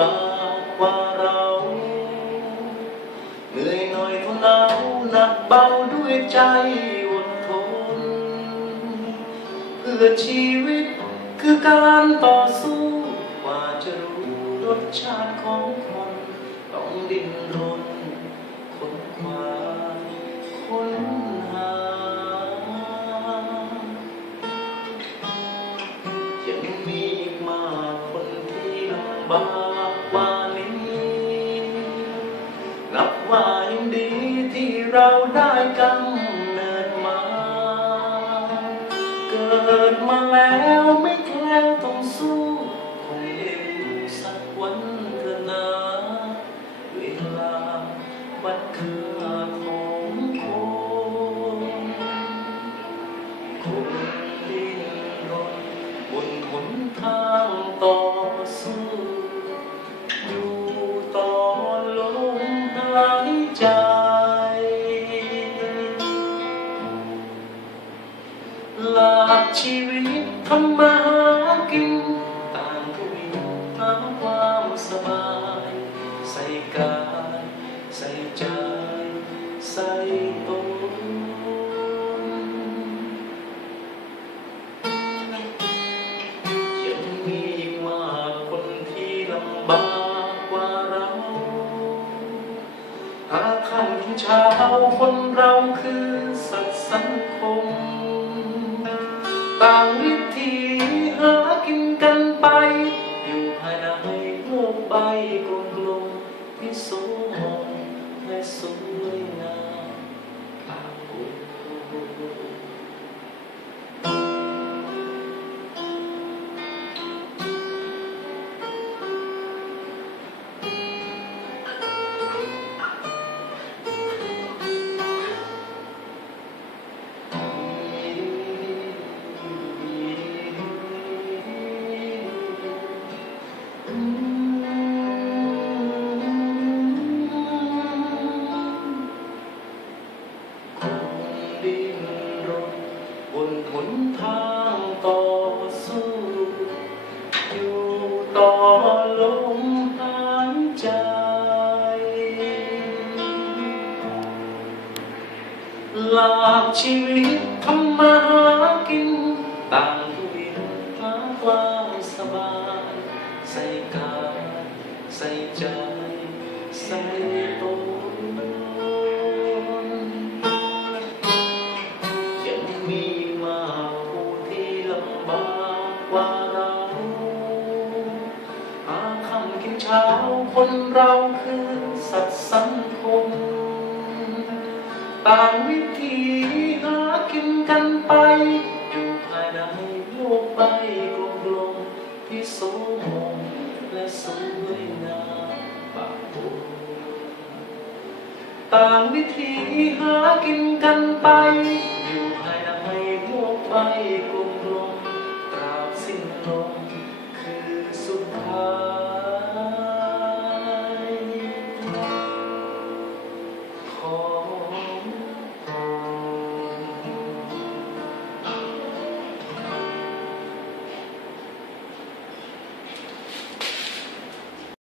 บางกว่าเราเหนื่อยหน่อยก็หนาวหนักเบาด้วยใจอดทน เพื่อชีวิตคือการต่อสู้กว่าจะรู้รสชาติของคนต้องดิ้นรนคนควาคนหายังมีอีกมากคนที่ลำบาก ยังดีที่เราได้กำเนิดมา เกิดมาแล้วไม่แคล้วต้องสู้คงเอ็นสักวันเถอะนะเวลาวัดค่าของคนคนดิ้นรนบนหนทาง หลากชีวิตทำมาหากิน ต่างก็วิ่งหาความสบาย ใส่กาย ใส่ใจ ใส่ตนยังมีอีกมากคนที่ลำบากกว่าเราหาคำที่เช้าคนเราคือสัตว์สังคม ต่างวิธีหากินกันไป อยู่ภายในโลกใบกลมกลมที่สมองและสวยงามปากโก ต่อลมหายใจ หลากชีวิตทำมาหากิน ต่างทวินหาความสบาย ใส่กาย ใส่ใจ คนเราคือสัตว์สังคม ต่างวิธีหากินกันไป อยู่ภายในโลกใบกลมๆที่สมงและสวยงามปากโต่างวิธีหากินกันไป อยู่ภายในโลกใบกล